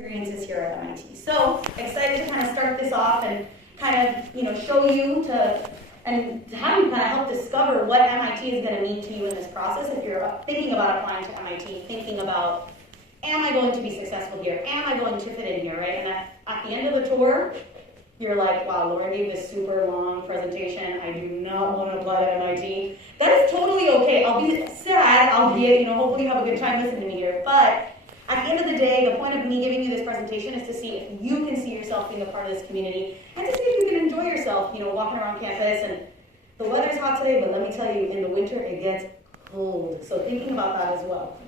experiences here at MIT. So excited to kind of start this off and kind of, show you and to have you kind of help discover what MIT is going to mean to you in this process. If you're thinking about applying to MIT, thinking about, am I going to be successful here? Am I going to fit in here, right? And at the end of the tour, you're like, wow, Laura gave this super long presentation. I do not want to apply to MIT. That is totally okay. I'll be sad, albeit, hopefully you have a good time listening to me here. But at the end of the day, the point of me giving you this presentation is to see if you can see yourself being a part of this community and to see if you can enjoy yourself, walking around campus. And the weather's hot today, but let me tell you, in the winter, it gets cold. So thinking about that as well.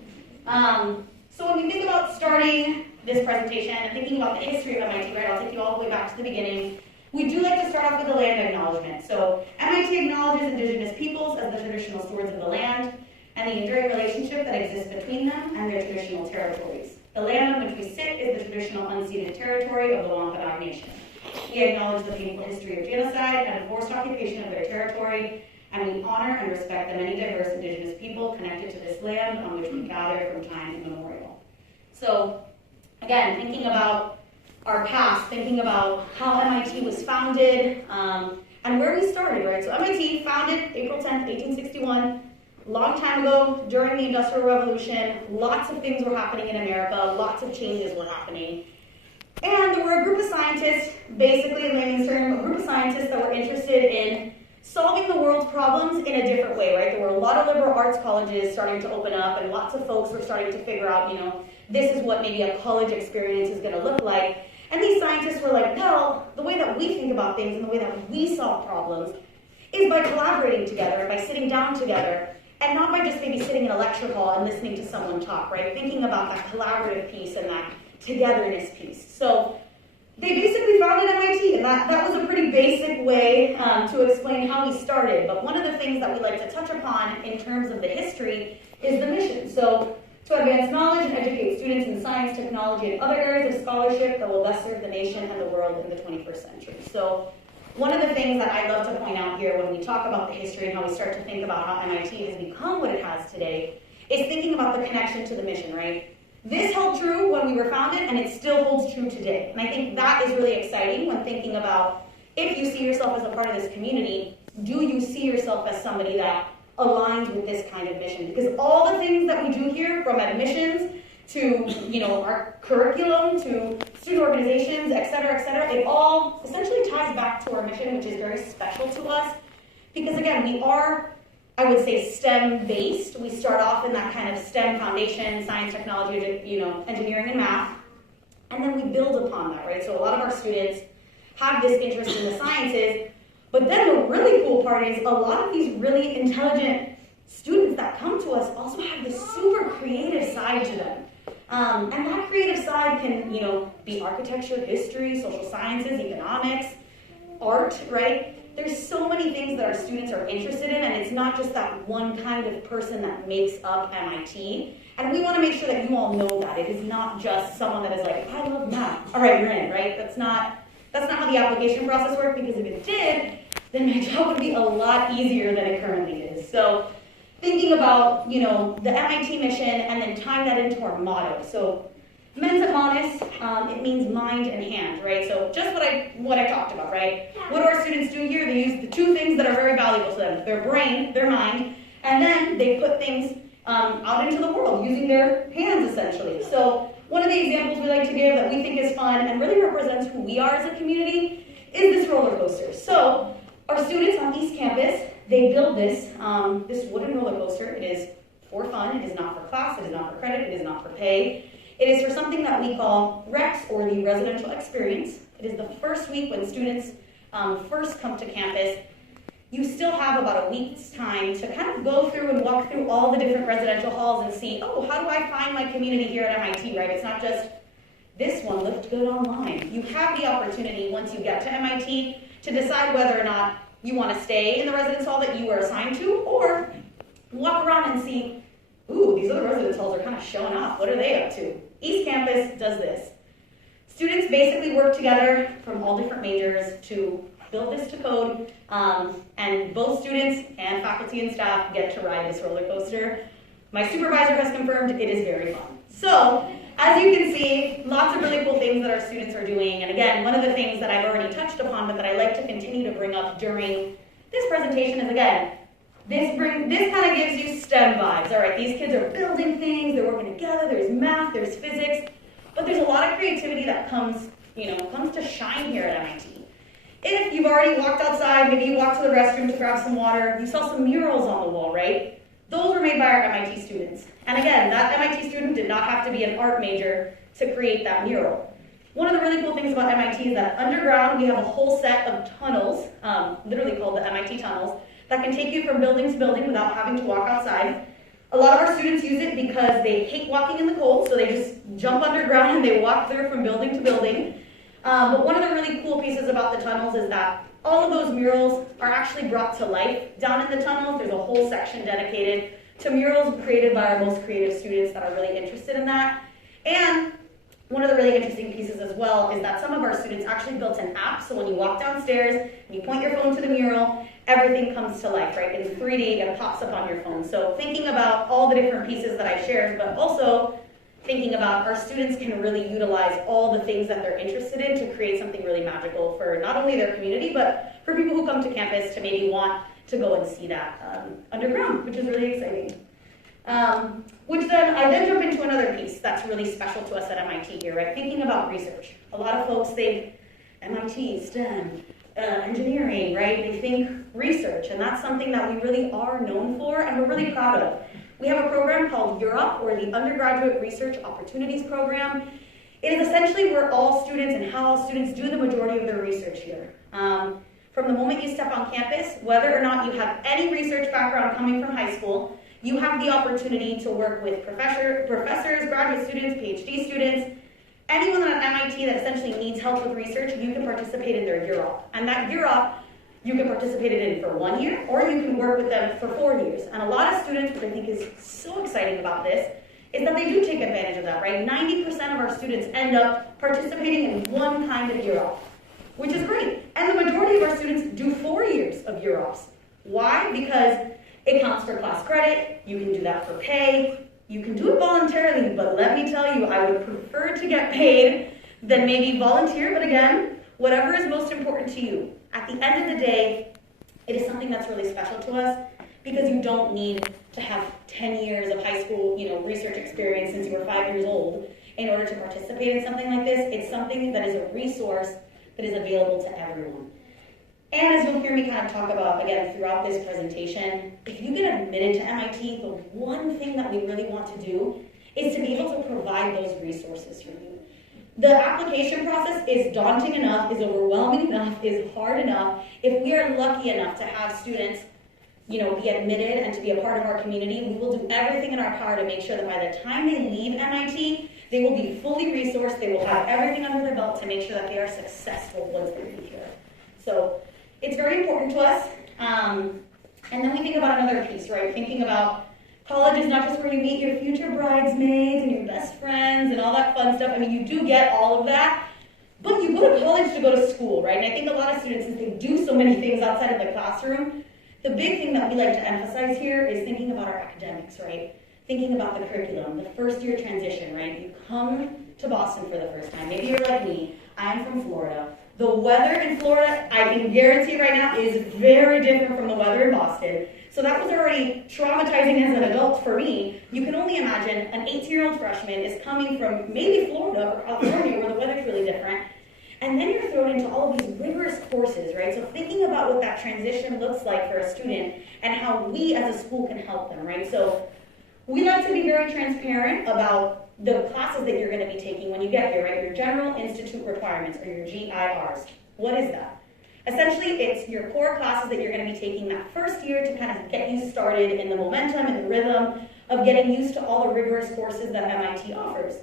So when we think about starting this presentation and thinking about the history of MIT, right, I'll take you all the way back to the beginning. We do like to start off with the land acknowledgement. So MIT acknowledges indigenous peoples as the traditional stewards of the land and the enduring relationship that exists between them and their traditional territories. The land on which we sit is the traditional unceded territory of the Wampanoag Nation. We acknowledge the painful history of genocide and enforced occupation of their territory, and we honor and respect the many diverse indigenous people connected to this land on which we gather from time immemorial. So, again, thinking about our past, thinking about how MIT was founded, and where we started, right? So MIT founded April 10th, 1861, long time ago, during the Industrial Revolution. Lots of things were happening in America, lots of changes were happening. And there were a group of scientists, basically in layman's terms, a group of scientists that were interested in solving the world's problems in a different way, right? There were a lot of liberal arts colleges starting to open up, and lots of folks were starting to figure out, this is what maybe a college experience is going to look like. And these scientists were like, well, the way that we think about things and the way that we solve problems is by collaborating together, by sitting down together, and not by just maybe sitting in a lecture hall and listening to someone talk, right? Thinking about that collaborative piece and that togetherness piece. So they basically founded MIT, and that was a pretty basic way to explain how we started. But one of the things that we like to touch upon in terms of the history is the mission. So to advance knowledge and educate students in science, technology, and other areas of scholarship that will best serve the nation and the world in the 21st century. So one of the things that I love to point out here when we talk about the history and how we start to think about how MIT has become what it has today is thinking about the connection to the mission, right? This held true when we were founded, and it still holds true today. And I think that is really exciting when thinking about if you see yourself as a part of this community, do you see yourself as somebody that aligns with this kind of mission? Because all the things that we do here, from admissions to our curriculum to student organizations, et cetera, it all essentially ties back to our mission, which is very special to us. Because again, we are, I would say, STEM-based. We start off in that kind of STEM foundation, science, technology, engineering, and math, and then we build upon that, right? So a lot of our students have this interest in the sciences, but then the really cool part is a lot of these really intelligent students that come to us also have this super creative side to them. And that creative side can, be architecture, history, social sciences, economics, art, right? There's so many things that our students are interested in, and it's not just that one kind of person that makes up MIT. And we want to make sure that you all know that. It is not just someone that is like, I love math. All right, you're in, right? That's not how the application process works, because if it did, then my job would be a lot easier than it currently is. So thinking about, the MIT mission and then tying that into our motto. So mens et manus, it means mind and hand, right? So just what I talked about, right? What do our students do here? They use the two things that are very valuable to them: their brain, their mind, and then they put things out into the world using their hands, essentially. So one of the examples we like to give that we think is fun and really represents who we are as a community is this roller coaster. So our students on East Campus, they build this wooden roller coaster. It is for fun. It is not for class. It is not for credit. It is not for pay. It is for something that we call REX, or the residential experience. It is the first week when students first come to campus. You still have about a week's time to kind of go through and walk through all the different residential halls and see, oh, how do I find my community here at MIT, right? It's not just, this one looked good online. You have the opportunity, once you get to MIT, to decide whether or not you want to stay in the residence hall that you were assigned to, or walk around and see, ooh, these other residence halls are kind of showing off. What are they up to? East Campus does this. Students basically work together from all different majors to build this to code, and both students and faculty and staff get to ride this roller coaster. My supervisor has confirmed it is very fun. So, as you can see, lots of really cool things that our students are doing. And again, one of the things that I've already touched upon, but that I like to continue to bring up during this presentation is, again, this kind of gives you STEM vibes. All right, these kids are building things, they're working together, there's math, there's physics, but there's a lot of creativity that comes to shine here at MIT. If you've already walked outside, maybe you walked to the restroom to grab some water, you saw some murals on the wall, right? Those were made by our MIT students. And again, that MIT student did not have to be an art major to create that mural. One of the really cool things about MIT is that underground we have a whole set of tunnels, literally called the MIT tunnels, that can take you from building to building without having to walk outside. A lot of our students use it because they hate walking in the cold, so they just jump underground and they walk through from building to building. But one of the really cool pieces about the tunnels is that all of those murals are actually brought to life down in the tunnels. There's a whole section dedicated to murals created by our most creative students that are really interested in that. And one of the really interesting pieces as well is that some of our students actually built an app, so when you walk downstairs and you point your phone to the mural, everything comes to life, right? In 3D, it pops up on your phone. So thinking about all the different pieces that I shared, but also thinking about our students can really utilize all the things that they're interested in to create something really magical for not only their community, but for people who come to campus to maybe want to go and see that underground, which is really exciting. Which then, I then jump into another piece that's really special to us at MIT here, right? Thinking about research. A lot of folks think MIT, STEM, engineering, right? They think research, and that's something that we really are known for and we're really proud of. We have a program called Europe, or the Undergraduate Research Opportunities Program. It is essentially where all students and how all students do the majority of their research here. From the moment you step on campus, whether or not you have any research background coming from high school, you have the opportunity to work with professors, graduate students, PhD students, anyone at MIT that essentially needs help with research, you can participate in their Europe. And that Europe, you can participate in it for 1 year, or you can work with them for 4 years. And a lot of students, which I think is so exciting about this, is that they do take advantage of that, right? 90% of our students end up participating in one kind of Europe, which is great. And the majority of our students do 4 years of Europes. Why? Because it counts for class credit, you can do that for pay, you can do it voluntarily, but let me tell you, I would prefer to get paid than maybe volunteer, but again, whatever is most important to you. At the end of the day, it is something that's really special to us because you don't need to have 10 years of high school, research experience since you were 5 years old in order to participate in something like this. It's something that is a resource that is available to everyone. And as you'll hear me kind of talk about, again, throughout this presentation, if you get admitted to MIT, the one thing that we really want to do is to be able to provide those resources for you. The application process is daunting enough, is overwhelming enough, is hard enough. If we are lucky enough to have students, be admitted and to be a part of our community, we will do everything in our power to make sure that by the time they leave MIT, they will be fully resourced, they will have everything under their belt to make sure that they are successful once they leave here. So it's very important to us. And then we think about another piece, right? Thinking about college is not just where you meet your future bridesmaids and your best friends and all that fun stuff. I mean, you do get all of that, but you go to college to go to school, right? And I think a lot of students, since they do so many things outside of the classroom, the big thing that we like to emphasize here is thinking about our academics, right? Thinking about the curriculum, the first year transition, right? You come to Boston for the first time. Maybe you're like me. I'm from Florida. The weather in Florida, I can guarantee right now, is very different from the weather in Boston. So that was already traumatizing as an adult for me. You can only imagine an 18-year-old freshman is coming from maybe Florida or California where the weather's really different. And then you're thrown into all of these rigorous courses, right? So thinking about what that transition looks like for a student and how we as a school can help them, right? So we like to be very transparent about the classes that you're going to be taking when you get here, right? Your General Institute Requirements, or your GIRs. What is that? Essentially, it's your core classes that you're going to be taking that first year to kind of get you started in the momentum and the rhythm of getting used to all the rigorous courses that MIT offers.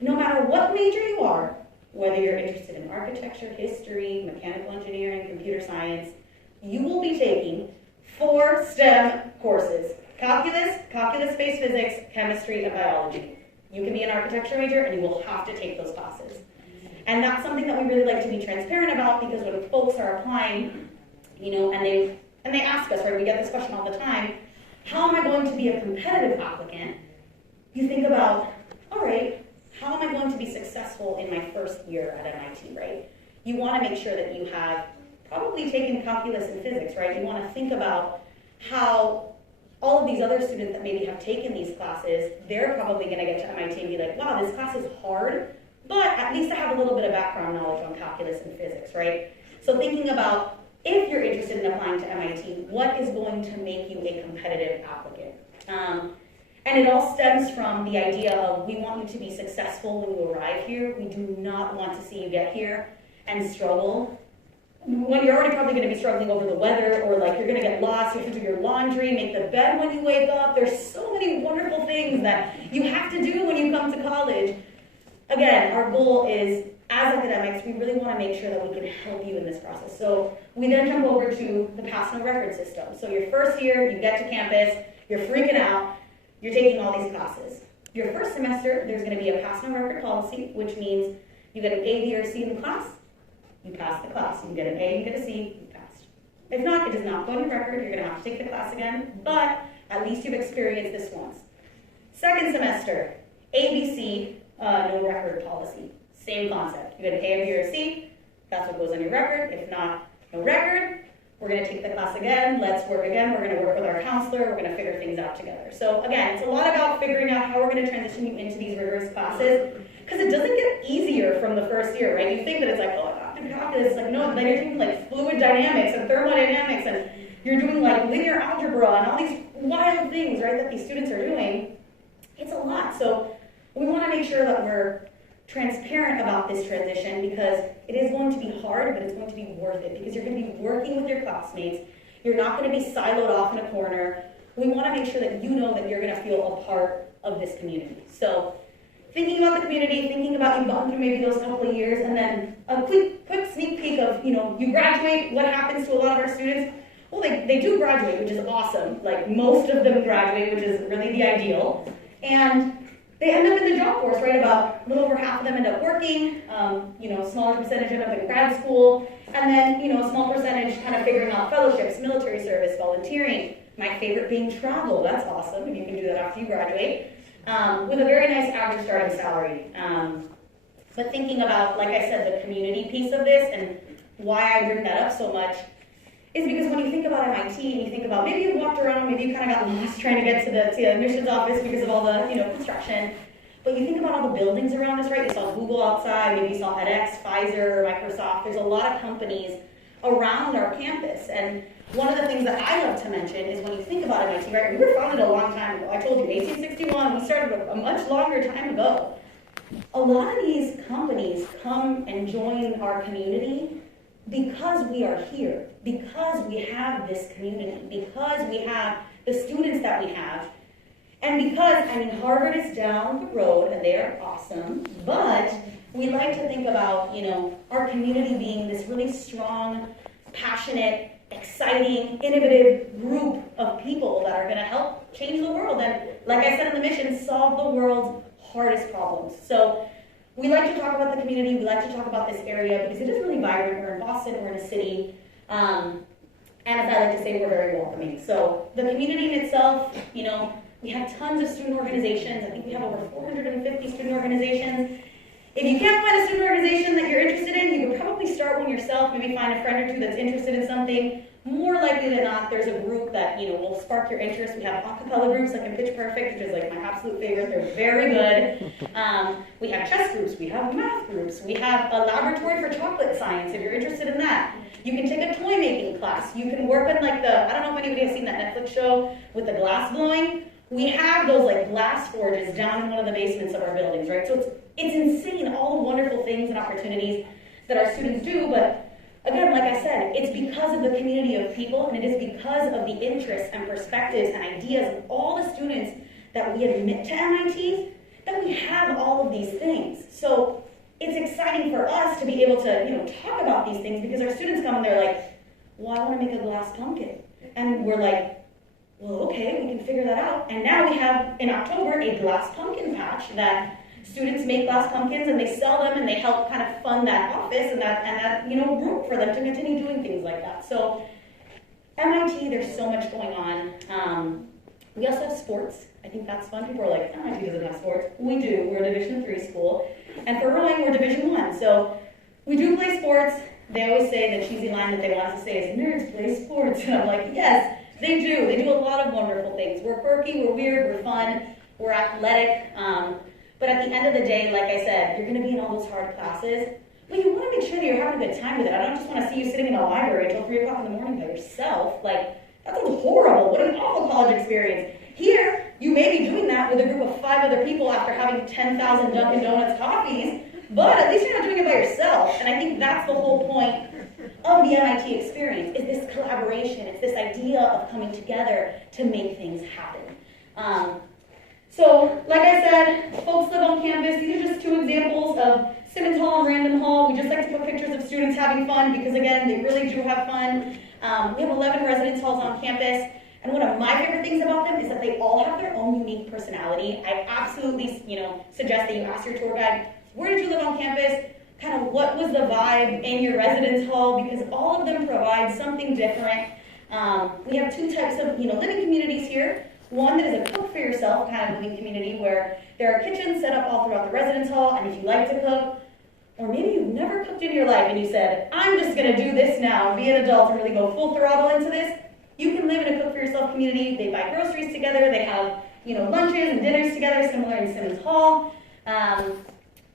No matter what major you are, whether you're interested in architecture, history, mechanical engineering, computer science, you will be taking 4 STEM courses: calculus, calculus-based physics, chemistry, and biology. You can be an architecture major and you will have to take those classes. And that's something that we really like to be transparent about, because when folks are applying, and they ask us, right, we get this question all the time, how am I going to be a competitive applicant? You think about, all right, how am I going to be successful in my first year at MIT, right? You want to make sure that you have probably taken calculus and physics, right? You want to think about how all of these other students that maybe have taken these classes, they're probably going to get to MIT and be like, wow, this class is hard, but at least I have a little bit of background knowledge on calculus and physics, right? So thinking about if you're interested in applying to MIT, what is going to make you a competitive applicant? And it all stems from the idea of we want you to be successful when you arrive here. We do not want to see you get here and struggle. When you're already probably going to be struggling over the weather, or like you're going to get lost, you have to do your laundry, make the bed when you wake up. There's so many wonderful things that you have to do when you come to college. Again, our goal is, as academics, we really want to make sure that we can help you in this process. So we then jump over to the pass no record system. So your first year, you get to campus, you're freaking out, you're taking all these classes. Your first semester, there's going to be a pass no record policy, which means you get an A, B, or C in the class, you pass the class. You get an A, you get a C, you passed. If not, it does not go on your record. You're going to have to take the class again, but at least you've experienced this once. Second semester, A, B, C, no record policy. Same concept. You get an A, a B, or a C, that's what goes on your record. If not, no record. We're going to take the class again. Let's work again. We're going to work with our counselor. We're going to figure things out together. So again, it's a lot about figuring out how we're going to transition you into these rigorous classes, because it doesn't get easier from the first year, right? You think that it's like, oh, I have to calculus. Like, no, then you're doing like fluid dynamics and thermodynamics, and you're doing like linear algebra and all these wild things, right, that these students are doing. It's a lot. So we want to make sure that we're transparent about this transition, because it is going to be hard, but it's going to be worth it, because you're going to be working with your classmates. You're not going to be siloed off in a corner. We want to make sure that you know that you're going to feel a part of this community. So thinking about the community, thinking about you've gone through maybe those couple of years, and then a quick sneak peek of, you graduate, what happens to a lot of our students? Well, they do graduate, which is awesome. Like, most of them graduate, which is really the ideal. And they end up in the job force, right? About a little over half of them end up working, a smaller percentage end up in grad school, and then, a small percentage kind of figuring out fellowships, military service, volunteering. My favorite being travel. That's awesome if you can do that after you graduate. With a very nice average starting salary. But thinking about, like I said, the community piece of this and why I bring that up so much is because when you think about MIT and you think about, maybe you walked around, maybe you kind of got lost trying to get to the admissions office because of all the construction, but you think about all the buildings around us, right? You saw Google outside, maybe you saw edX, Pfizer, Microsoft. There's a lot of companies around our campus, and one of the things that I love to mention is when you think about MIT, right? We were founded a long time ago. I told you, 1861. We started a much longer time ago. A lot of these companies come and join our community because we are here, because we have this community, because we have the students that we have, and because, Harvard is down the road, and they are awesome, but we like to think about, our community being this really strong, passionate, exciting, innovative group of people that are going to help change the world, and like I said in the mission, solve the world's hardest problems. So we like to talk about the community, we like to talk about this area because it is really vibrant. We're in Boston, we're in a city, and as I like to say, we're very welcoming. So the community in itself, we have tons of student organizations. I think we have over 450 student organizations. If you can't find a student organization that you're interested in, you could probably start one yourself, maybe find a friend or two that's interested in something. More likely than not, there's a group that, will spark your interest. We have a cappella groups like in Pitch Perfect, which is like my absolute favorite. They're very good. We have chess groups, we have math groups, we have a laboratory for chocolate science if you're interested in that. You can take a toy making class. You can work on I don't know if anybody has seen that Netflix show with the glass blowing. We have those glass forges down in one of the basements of our buildings, right? So it's insane, all the wonderful things and opportunities that our students do, but again, like I said, it's because of the community of people, and it is because of the interests and perspectives and ideas of all the students that we admit to MIT that we have all of these things. So it's exciting for us to be able to, talk about these things, because our students come and they're like, well, I want to make a glass pumpkin. And we're like, well, okay, we can figure that out. And now we have, in October, a glass pumpkin patch that students make glass pumpkins and they sell them and they help kind of fund that office and that group for them to continue doing things like that. So MIT, there's so much going on. We also have sports. I think that's fun. People are like, MIT doesn't have sports. We do. We're a Division III school. And for rowing, we're Division I. So we do play sports. They always say the cheesy line that they want us to say is, nerds play sports. And I'm like, yes, they do. They do a lot of wonderful things. We're quirky, we're weird, we're fun, we're athletic. But at the end of the day, like I said, you're going to be in all those hard classes. Well, you want to make sure that you're having a good time with it. I don't just want to see you sitting in the library until 3 o'clock in the morning by yourself. Like, that sounds horrible. What an awful college experience. Here, you may be doing that with a group of 5 other people after having 10,000 Dunkin' Donuts coffees, but at least you're not doing it by yourself. And I think that's the whole point of the MIT experience, is this collaboration. It's this idea of coming together to make things happen. So, like I said, folks live on campus. These are just 2 examples of Simmons Hall and Random Hall. We just like to put pictures of students having fun because, again, they really do have fun. We have 11 residence halls on campus. And one of my favorite things about them is that they all have their own unique personality. I absolutely, suggest that you ask your tour guide, where did you live on campus? Kind of what was the vibe in your residence hall? Because all of them provide something different. We have 2 types of, living communities here. One that is a cook for yourself kind of living community where there are kitchens set up all throughout the residence hall, and if you like to cook, or maybe you've never cooked in your life and you said, I'm just going to do this now and be an adult and really go full throttle into this, you can live in a cook for yourself community. They buy groceries together, they have lunches and dinners together, similar in Simmons Hall.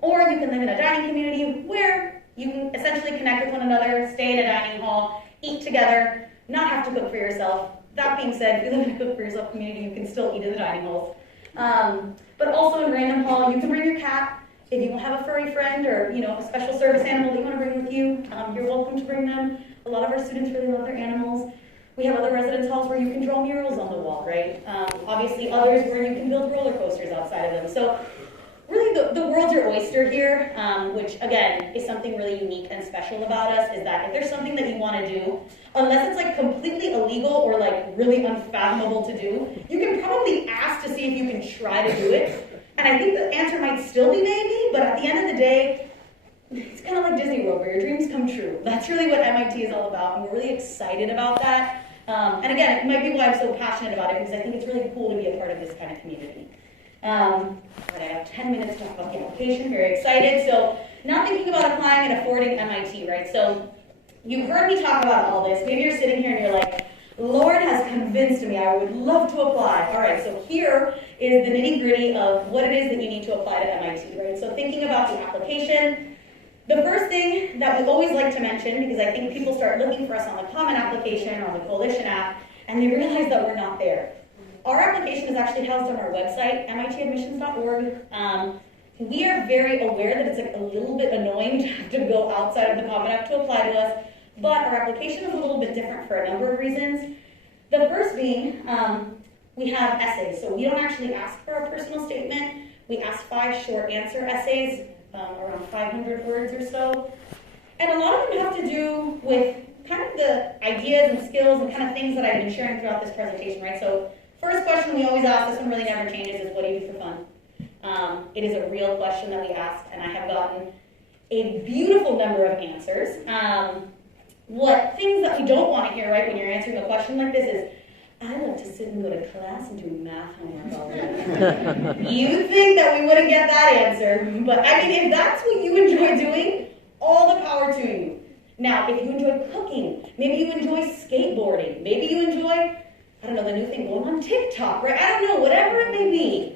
Or you can live in a dining community where you can essentially connect with one another, stay in a dining hall, eat together, not have to cook for yourself. That being said, if you live in a cook for yourself community, you can still eat in the dining halls. But also in Random Hall, you can bring your cat. If you have a furry friend or a special service animal that you want to bring with you, you're welcome to bring them. A lot of our students really love their animals. We have other residence halls where you can draw murals on the wall, right? Obviously others where you can build roller coasters outside of them. So really the world's your oyster here, which again is something really unique and special about us, is that if there's something that you want to do, unless it's like completely illegal or like really unfathomable to do, you can probably ask to see if you can try to do it. And I think the answer might still be maybe, but at the end of the day, it's kind of like Disney World where your dreams come true. That's really what MIT is all about, and we're really excited about that. And again, it might be why I'm so passionate about it, because I think it's really cool to be a part of this kind of community. But I have 10 minutes to talk about the application, very excited. So now thinking about applying and affording MIT, right? So you've heard me talk about all this. Maybe you're sitting here and you're like, Lauren has convinced me, I would love to apply. All right, so here is the nitty-gritty of what it is that you need to apply to MIT, right? So thinking about the application, the first thing that we always like to mention, because I think people start looking for us on the Common application or on the Coalition app, and they realize that we're not there. Our application is actually housed on our website, mitadmissions.org. We are very aware that it's like a little bit annoying to have to go outside of the Common App to apply to us, but our application is a little bit different for a number of reasons. The first being, we have essays. So we don't actually ask for a personal statement. We ask 5 short answer essays, around 500 words or so. And a lot of them have to do with kind of the ideas and skills and kind of things that I've been sharing throughout this presentation, right? So first question we always ask, this one really never changes, is what do you do for fun? It is a real question that we ask, and I have gotten a beautiful number of answers. What things that we don't want to hear, right, when you're answering a question like this is, I love to sit and go to class and do math homework all day. You think that we wouldn't get that answer, but I mean, if that's what you enjoy doing, all the power to you. Now, if you enjoy cooking, maybe you enjoy skateboarding, maybe you enjoy, I don't know, the new thing going on TikTok, right? I don't know, whatever it may be,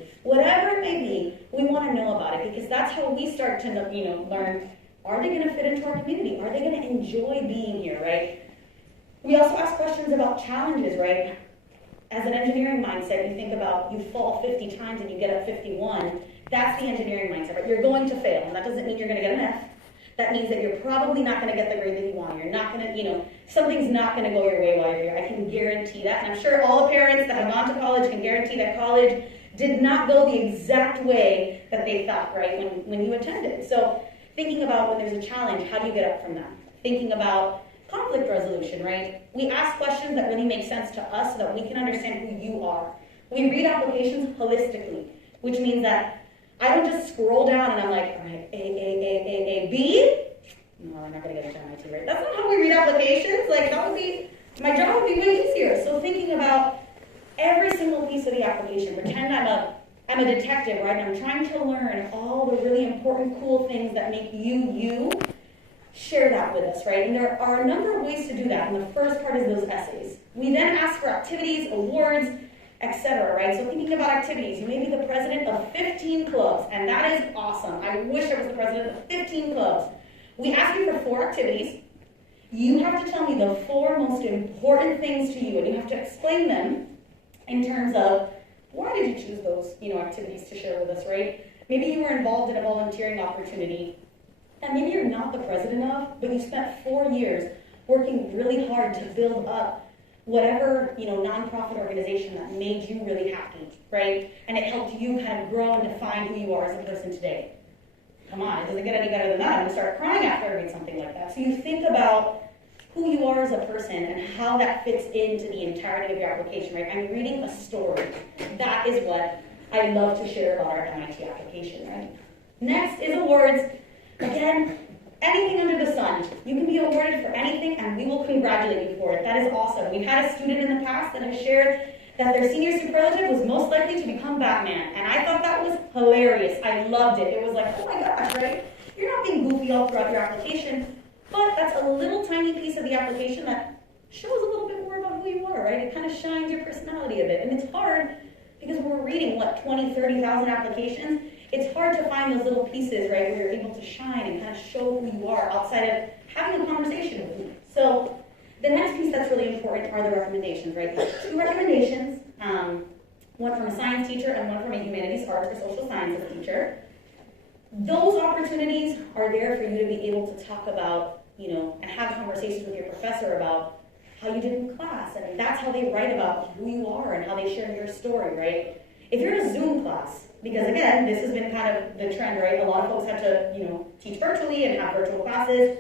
we want to know about it, because that's how we start to, learn, are they going to fit into our community? Are they going to enjoy being here, right? We also ask questions about challenges, right? As an engineering mindset, you think about you fall 50 times and you get up 51. That's the engineering mindset, right? You're going to fail, and that doesn't mean you're going to get an F. That means that you're probably not going to get the grade that you want. You're not going to, something's not going to go your way while you're here. I can guarantee that. And I'm sure all the parents that have gone to college can guarantee that college did not go the exact way that they thought, right, when you attended. So thinking about when there's a challenge, how do you get up from that? Thinking about conflict resolution, right? We ask questions that really make sense to us so that we can understand who you are. We read applications holistically, which means that I don't just scroll down and I'm like, all right, A, B? No, I'm not going to get into MIT, right? That's not how we read applications. Like, that would be, my job would be way easier. So thinking about every single piece of the a detective, right? And I'm trying to learn all the really important, cool things that make you, you. Share that with us, right? And there are a number of ways to do that. And the first part is those essays. We then ask for activities, awards, etc., right? So thinking about activities, you may be the president of 15 clubs, and that is awesome. I wish I was the president of 15 clubs. We ask you for 4 activities. You have to tell me the 4 most important things to you, and you have to explain them in terms of why did you choose those, activities to share with us, right? Maybe you were involved in a volunteering opportunity that maybe you're not the president of, but you spent 4 years working really hard to build up whatever, nonprofit organization that made you really happy, right? And it helped you kind of grow and define who you are as a person today. Come on, it doesn't get any better than that. I'm gonna start crying after I read something like that. So you think about who you are as a person and how that fits into the entirety of your application, right? I'm reading a story. That is what I love to share about our MIT application, right? Next is awards. Again, anything under the sun. You can be awarded for anything and we will congratulate you for it. That is awesome. We've had a student in the past that has shared that their senior superlative was most likely to become Batman. And I thought that was hilarious. I loved it. It was like, oh my gosh, right? You're not being goofy all throughout your application, but that's a little tiny piece of the application that shows a little bit more about who you are, right? It kind of shines your personality a bit. And it's hard because we're reading, 20, 30,000 applications. It's hard to find those little pieces, right, where you're able to shine and kind of show who you are outside of having a conversation with you. So the next piece that's really important are the recommendations, right? 2 recommendations, one from a science teacher and one from a humanities, arts, or social sciences teacher. Those opportunities are there for you to be able to talk about, and have conversations with your professor about how you did in class. And that's how they write about who you are and how they share your story, right? If you're in a Zoom class, because again, this has been kind of the trend, right? A lot of folks have to, teach virtually and have virtual classes.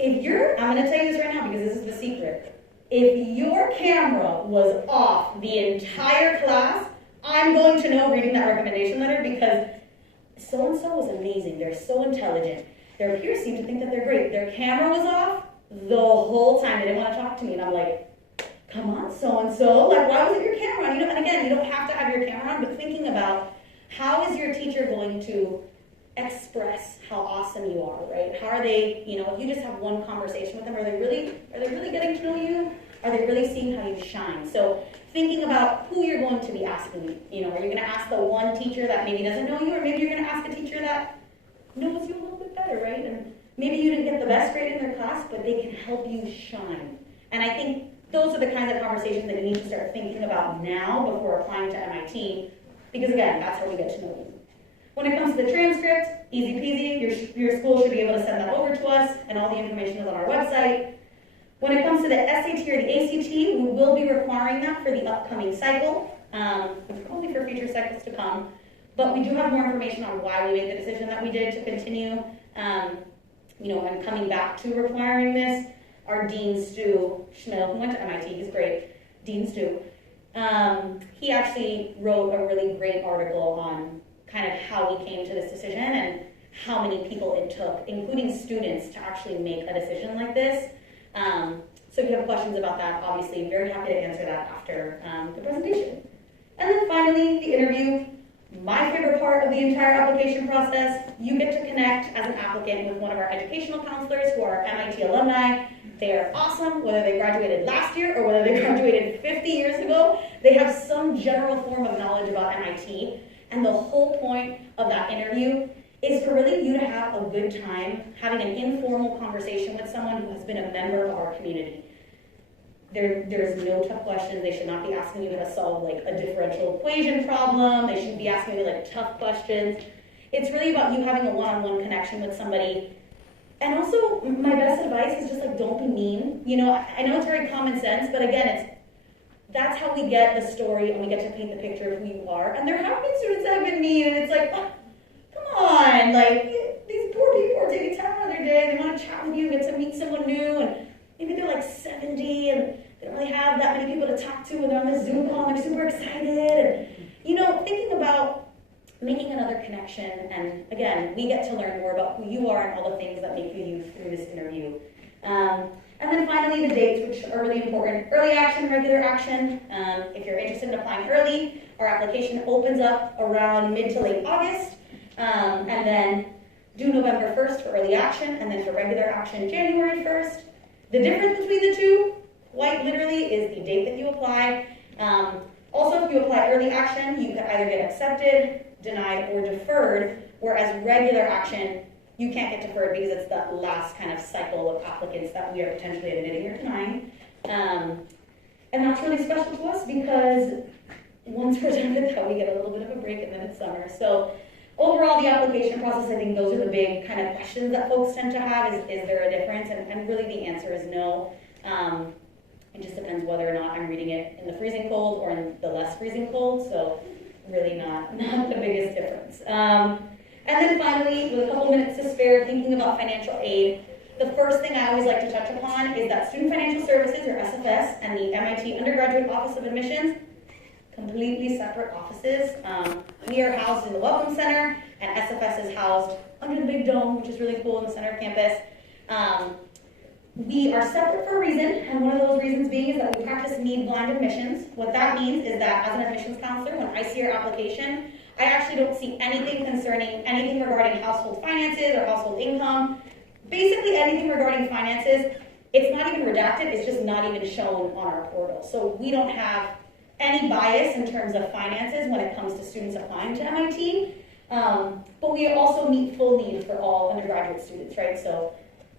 I'm going to tell you this right now because this is the secret. If your camera was off the entire class, I'm going to know reading that recommendation letter because so-and-so was amazing. They're so intelligent. Their peers seem to think that they're great. Their camera was off the whole time. They didn't want to talk to me. And I'm like, come on, so-and-so. Like, why wasn't your camera on? And again, you don't have to have your camera on, but thinking about how is your teacher going to express how awesome you are, right? How are they, if you just have one conversation with them, are they really getting to know you? Are they really seeing how you shine? So thinking about who you're going to be asking, are you going to ask the one teacher that maybe doesn't know you, or maybe you're going to ask a teacher that knows you a little bit better, right? And maybe you didn't get the best grade in their class, but they can help you shine. And I think those are the kinds of conversations that you need to start thinking about now before applying to MIT, because again, that's how we get to know you. When it comes to the transcript, easy peasy, your school should be able to send that over to us, and all the information is on our website. When it comes to the SAT or the ACT, we will be requiring that for the upcoming cycle, probably for future cycles to come. But we do have more information on why we made the decision that we did to continue, and coming back to requiring this. Our Dean Stu Schmidt, who went to MIT, he's great, Dean Stu. He actually wrote a really great article on kind of how we came to this decision and how many people it took, including students, to actually make a decision like this. So if you have questions about that, obviously, I'm very happy to answer that after the presentation. And then finally, the interview. My favorite part of the entire application process, you get to connect as an applicant with one of our educational counselors who are MIT alumni. They are awesome, whether they graduated last year or whether they graduated 50 years ago. They have some general form of knowledge about MIT. And the whole point of that interview is for really you to have a good time having an informal conversation with someone who has been a member of our community. There's no tough questions. They should not be asking you how to solve like a differential equation problem. They shouldn't be asking you like tough questions. It's really about you having a one-on-one connection with somebody. And also, my best advice is just like, don't be mean. I know it's very common sense, but again, that's how we get the story and we get to paint the picture of who you are. And there have been students that have been mean, and it's like, oh, come on, like, these poor people are taking time out of their day, they want to chat with you, get to meet someone new, and maybe they're like 70, and they don't really have that many people to talk to, and they're on this Zoom call, and they're super excited, and, thinking about making another connection, and again, we get to learn more about who you are and all the things that make you through this interview. And then finally, the dates, which are really important. Early action, regular action. If you're interested in applying early, our application opens up around mid to late August. And then due November 1st for early action, and then for regular action, January 1st. The difference between the two, quite literally, is the date that you apply. Also, if you apply early action, you can either get accepted, denied, or deferred, whereas regular action, you can't get deferred because it's the last kind of cycle of applicants that we are potentially admitting or denying. And that's really special to us because once we're done with that, we get a little bit of a break and then it's summer. So overall, the application process, I think those are the big kind of questions that folks tend to have. Is there a difference? And really the answer is no. It just depends whether or not I'm reading it in the freezing cold or in the less freezing cold. So really not the biggest difference. And then finally, with a couple minutes to spare, thinking about financial aid, the first thing I always like to touch upon is that Student Financial Services, or SFS, and the MIT Undergraduate Office of Admissions, completely separate offices. We are housed in the Welcome Center, and SFS is housed under the big dome, which is really cool in the center of campus. We are separate for a reason, and one of those reasons being is that we practice need-blind admissions. What that means is that as an admissions counselor, when I see your application, I actually don't see anything concerning anything regarding household finances or household income. Basically anything regarding finances, it's not even redacted, it's just not even shown on our portal. So we don't have any bias in terms of finances when it comes to students applying to MIT. But we also meet full need for all undergraduate students, right? So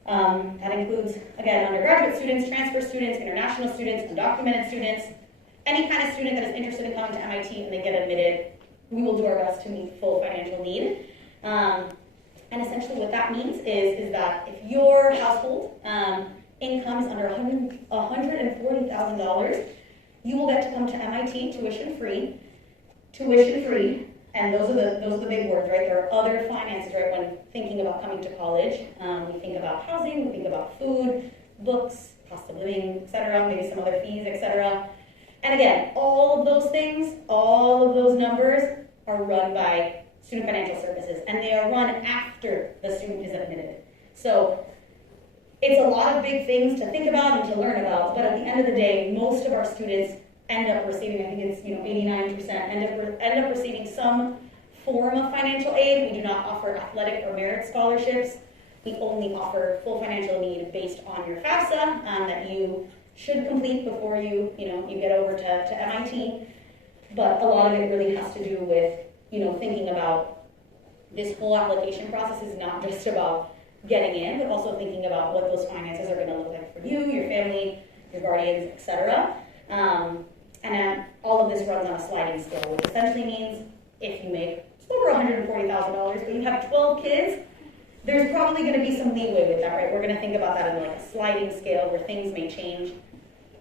that includes, again, undergraduate students, transfer students, international students, undocumented students, any kind of student that is interested in coming to MIT and they get admitted. We will do our best to meet full financial need. And essentially what that means is that if your household income is under $140,000, you will get to come to MIT tuition free, and those are the big words, right? There are other finances, right? When thinking about coming to college, we think about housing, we think about food, books, cost of living, etc., maybe some other fees, etc. And again, all of those things, all of those numbers are run by Student Financial Services, and they are run after the student is admitted. So it's a lot of big things to think about and to learn about, but at the end of the day, most of our students end up receiving, I think it's 89%, end up receiving some form of financial aid. We do not offer athletic or merit scholarships. We only offer full financial need based on your FAFSA that you should complete before you get over to MIT. But a lot of it really has to do with thinking about this whole application process is not just about getting in, but also thinking about what those finances are going to look like for you, your family, your guardians, etc. And then all of this runs on a sliding scale, which essentially means if you make over $140,000, but you have 12 kids, there's probably going to be some leeway with that, right? We're going to think about that in like a sliding scale where things may change.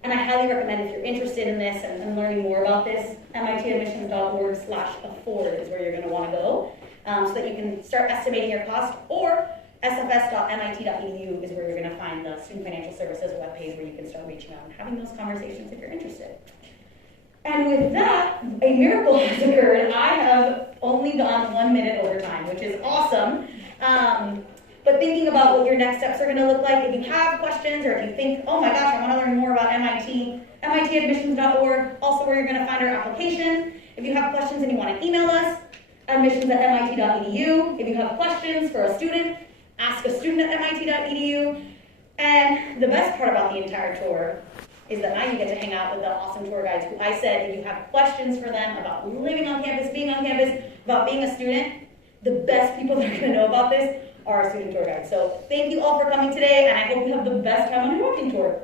And I highly recommend if you're interested in this and learning more about this, mitadmissions.org/afford is where you're going to want to go so that you can start estimating your cost, or sfs.mit.edu is where you're going to find the Student Financial Services webpage where you can start reaching out and having those conversations if you're interested. And with that, a miracle has occurred. I have only gone 1 minute over time, which is awesome. But thinking about what your next steps are going to look like, if you have questions or if you think, oh my gosh, I want to learn more about MIT, mitadmissions.org, also where you're going to find our application. If you have questions and you want to email us, admissions@mit.edu. If you have questions for a student, ask a student at mit.edu. And the best part about the entire tour is that now you get to hang out with the awesome tour guides who I said if you have questions for them about living on campus, being on campus, about being a student, the best people that are going to know about this are our student tour guides. So thank you all for coming today, and I hope you have the best time on your walking tour.